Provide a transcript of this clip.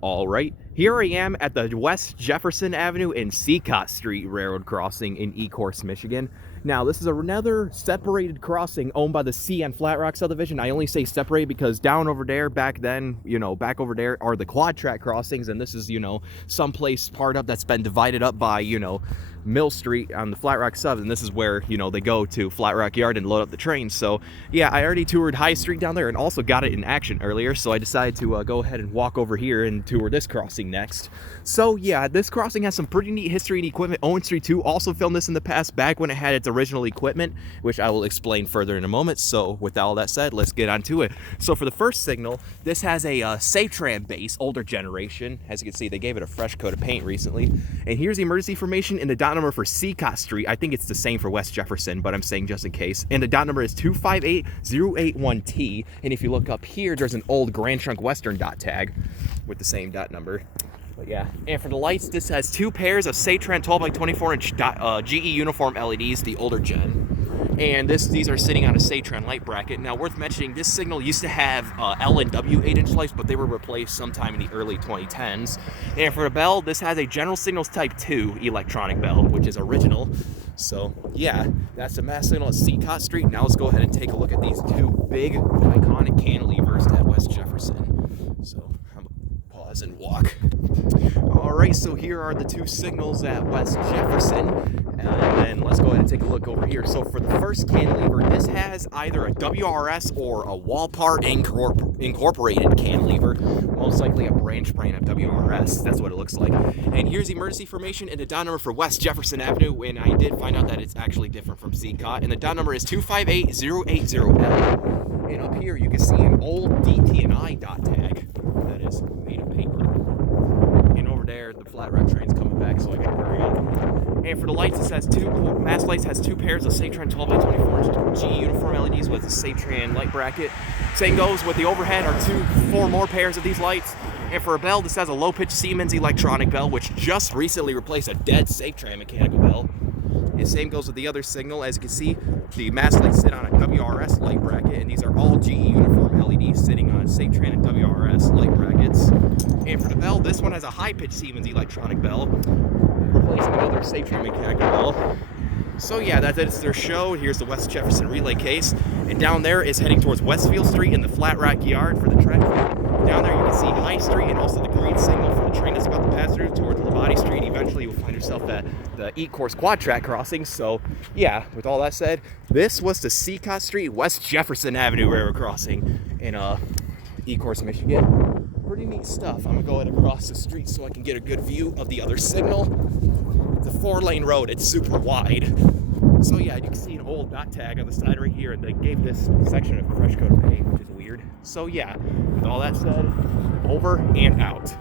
All right, here I am at the West Jefferson Avenue and Cicotte Street Railroad crossing in Ecorse, Michigan. Now, this is another separated crossing owned by the CN Flat Rock subdivision. I only say separated because down over there, back then, back over there are the quad track crossings, and this is, someplace part up that's been divided up by, Mill Street on the Flat Rock sub, and this is where, they go to Flat Rock Yard and load up the trains. So, yeah, I already toured High Street down there and also got it in action earlier, so I decided to go ahead and walk over here and tour this crossing next. So, yeah, this crossing has some pretty neat history and equipment. Owens Street 2 also filmed this in the past, back when it had its original equipment, which I will explain further in a moment. So, with all that said, let's get on to it. So, for the first signal, this has a Satran base, older generation. As you can see, they gave it a fresh coat of paint recently. And here's the emergency information and the dot number for Cicotte Street. I think it's the same for West Jefferson, but I'm saying just in case. And the dot number is 258081T. And if you look up here, there's an old Grand Trunk Western dot tag with the same dot number. But yeah, and for the lights, this has two pairs of Satran 12 by 24 inch GE uniform LEDs, the older gen. And these are sitting on a Satran light bracket. Now, worth mentioning, this signal used to have L and W 8-inch lights, but they were replaced sometime in the early 2010s. And for the bell, this has a General Signals Type 2 electronic bell, which is original. So, yeah, that's the mass signal at Cicotte Street. Now let's go ahead and take a look at these two big, iconic cantilevers at West Jefferson. So, I'm gonna pause and walk. All right, so here are the two signals at West Jefferson. And then let's go ahead and take a look over here. So for the first cantilever, this has either a WRS or a Walpart incorporated cantilever, most likely a branch brand of WRS. That's what it looks like. And here's the emergency information and the dot number for West Jefferson Avenue, and I did find out that it's actually different from Cicotte, and the dot number is 258080L. And up here you can see an old DT&I dot tag that is made of paper. And over there, the flat rock train's coming back, so I gotta hurry up. And for the lights, it has mass lights has two pairs of Satran 12 by 24 inch GE uniform LEDs with a Satran light bracket. Same goes with the overhead are four more pairs of these lights. And for a bell, this has a low pitch Siemens electronic bell, which just recently replaced a dead Satran mechanical bell. And same goes with the other signal. As you can see, the mass lights sit on a WRS light bracket, and these are all GE uniform LEDs sitting on Satran and WRS light brackets. And for the bell, this one has a high-pitched Siemens electronic bell, replacing another Satran mechanical bell. So yeah, that is their show. Here's the West Jefferson relay case, and down there is heading towards Westfield Street in the Flat Rock Yard for the track. Down there you can see High Street and also the green signal for the train that's about to pass through towards Labate Street. Eventually you'll find yourself at the Ecorse quad track crossing. So yeah, with all that said, this was the Cicotte Street West Jefferson Avenue railroad crossing in Ecorse, Michigan. Pretty neat stuff. I'm gonna go ahead and cross the street so I can get a good view of the other signal. It's a 4-lane road, it's super wide. So yeah, you can see an old dot tag on the side right here, and they gave this section a fresh coat of paint, which is weird. So yeah, with all that said, over and out.